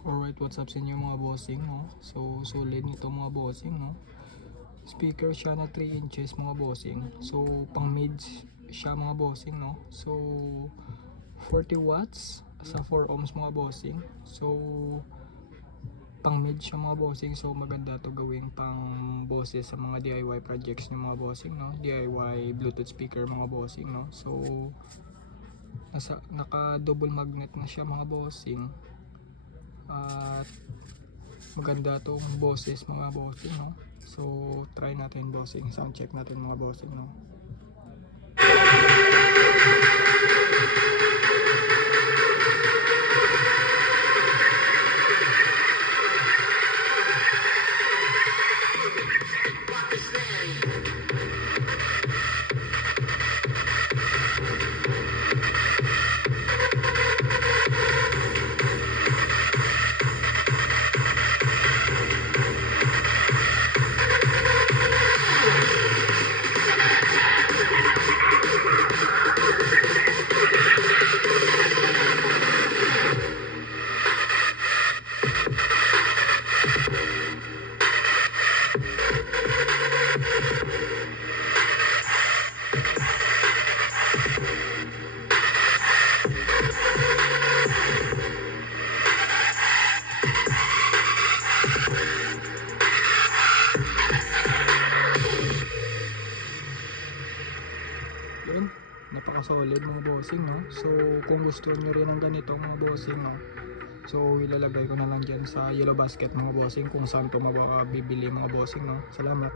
Alright, what's up sa inyo mga bossing, no? So, solid nito mga bossing, no? Speaker siya na 3 inches mga bossing. So, pang mids siya mga bossing, no? So, 40 watts sa 4 ohms mga bossing. So, pang mid siya mga bossing. So, maganda to gawin pang boses sa mga DIY projects ng mga bossing, no? DIY Bluetooth speaker mga bossing, no? So, naka double magnet na siya mga bossing. At maganda tong boses mga bossing, no? So try natin bossing, sound check natin mga bossing, no? Yun, napaka solid mga bossing, no? So kung gusto nyo rin ng ganito mga bossing, no? So ilalagay ko na lang dyan sa yellow basket mga bossing kung saan to mabibili mga bossing, no? Salamat.